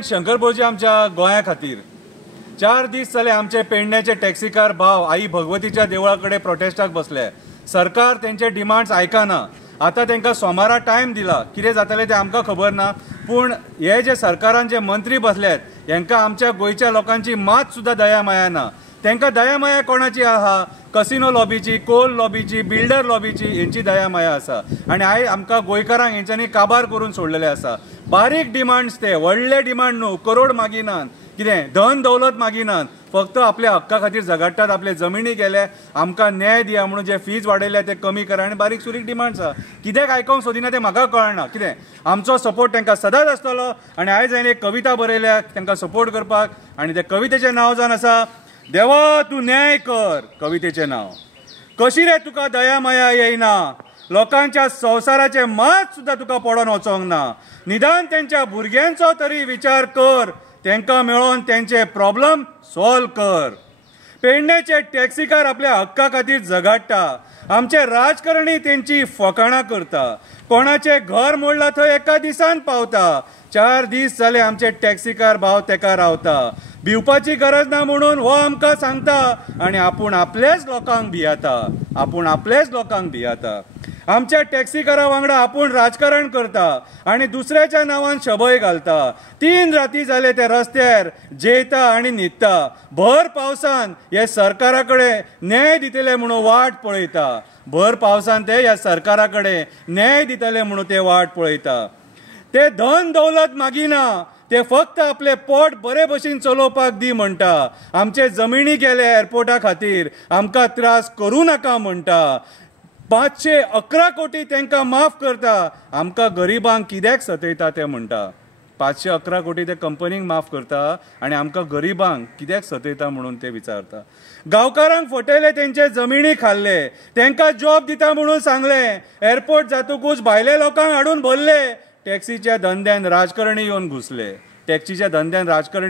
President Shankar भोजी आमच्या गोंया खातीर 4 दीस जाले आमचे पेडण्याचे टॅक्सीकार भाव आई भगवतीच्या देवळा कडेन प्रोटेस्टाक बसले। सरकार तेंचे डिमांड्स आयकना। आता तांकां सोमारा टायम दिला, कितें जातलें तें आमकां खबर ना, पूण हे जे सरकारान जे मंत्री बसल्यात हांकां आमच्या गोंयच्या लोकांची मात सुद्दां दया माया ना। तांकां दया माया कोणाची आहा? कसिनो लॉबीची, कोल लॉबीची, बिल्डर लॉबीची, हेंची दया माया आसा। आनी आयज आमकां गोंयकारांक हेंच्यांनी काबार करून सोडलेले आसा। बारीक डिमांड्स ते व्हडले डिमांड न्हू, करोड मागिनात, कितें धन दौलत मागिनात, फक्त आपल्या हक्का खातीर झगडटात। आपले जमिनी गेले, आमकां न्याय दिया म्हणून जे फीज वाडयल्या ते कमी करा, आनी बारीक सुरीक डिमांड्स आहा। कित्याक आयकोंक सोदिना तें म्हाका कळना। कितें आमचो सपोर्ट तांकां सदांच आसतलो, आनी आयज हांवें एक कविता बरयल्या तांकां सपोर्ट करपाक, आनी त्या कवितेचें नांव जावन आसा देवा तूं न्याय कर। कवितेचें नांव कशी रे तुका दया माया येयना, लोकांच्या संवसाराचे मात सुद्दां तुका पडोन वचोंक ना। निदान तेंच्या भुरग्यांचो तरी विचार कर, तांकां मेळोन तेंचे प्रॉब्लेम सॉल्व कर। पेडण्याचे टॅक्सीकार आपल्या हक्का खातीर झगडटा, आमचे राजकारणी तेंची फकाणां करता। कोणाचे घर मोडला थंय एका दिसान पावता। 4 दीस जाले आमचे टॅक्सीकार भाव तेका रावता। भिवपाची गरज ना म्हणून हो आमकां सांगता, आनी आपूण आपलेच लोकांक भियेता। आमच्या टॅक्सीकारा वांगडा आपूण राजकारण करता आनी दुसऱ्याच्या नांवान शबय घालता। 3 राती जाले ते रस्त्यार जेयता आनी न्हिदता। भर पावसान हे सरकारा कडेन न्याय दितले म्हणून वाट पळयता। भर पावसान ते ह्या सरकारा कडेन न्याय दितले म्हणून ते वाट पळयता। ते धन दौलत मागिना, ते फक्त आपले पोट बरे भशेन चलोवपाक दी म्हणटा। आमचे जमिनी गेले एअरपोर्टा खातीर, आमकां त्रास करूं नाका म्हणटा। 511 कोटी तांकां माफ करता, आमकां गरिबांक कित्याक सतयता ते म्हणटा। 511 कोटी ते कंपनीक माफ करता आनी आमकां गरिबांक कित्याक सतयता म्हणून ते विचारता। गांवकारांक फटयले, तेंचे जमिनी खाल्ले, तांकां जॉब दिता म्हणून सांगले। एअरपोर्ट जातकूच भायले लोकांक हाडून भरले। टॅक्सीच्या धंद्यान राजकारणी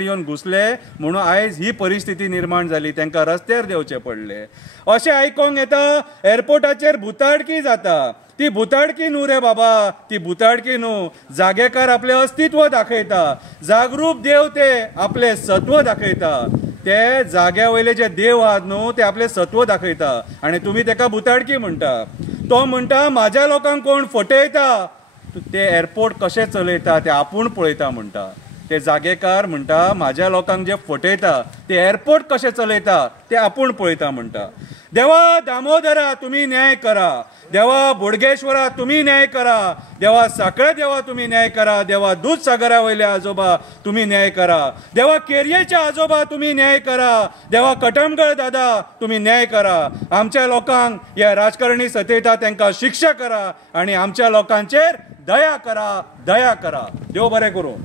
येवन घुसले म्हणून आयज ही परिस्थिती निर्माण जाली, तांकां रस्त्यार देवचे पडले। अशें आयकोंक येता एअरपोर्टाचेर भुताडकी जाता। ती भुताडकी न्हू रे बाबा, ती भुताडकी न्हू। जागेकार आपले अस्तित्व दाखयता, जागरूक देव ते आपले सत्व दाखयता। ते जाग्या वयले जे देव आहात न्हू, ते आपले सत्व दाखयता आनी तुमी ताका भुताडकी म्हणटा। तो म्हणटा म्हाज्या लोकांक कोण फटयता ते एअरपोर्ट कशें चलयता ते आपूण पळयता म्हणटा। ते जागेकार म्हणटा म्हाज्या लोकांक जे फटयता ते एअरपोर्ट कशें चलयता ते आपूण पळयता म्हणटा। देवा दामोदरा तुम्ही न्याय करा, देवा बोडगेश्वरा तुम्ही न्याय करा, देवा साखळे देवा तुम्ही न्याय करा, देवा दूधसागरा वयले आजोबा तुम्ही न्याय करा, देवा केरयेचे आजोबा तुम्ही न्याय करा, देवा कटमगळ दादा तुम्ही न्याय करा। आमच्या लोकांक हे राजकारणी सतयता तांकां शिक्षा करा, आनी आमच्या लोकांचेर दया करा। देव बरें करूं।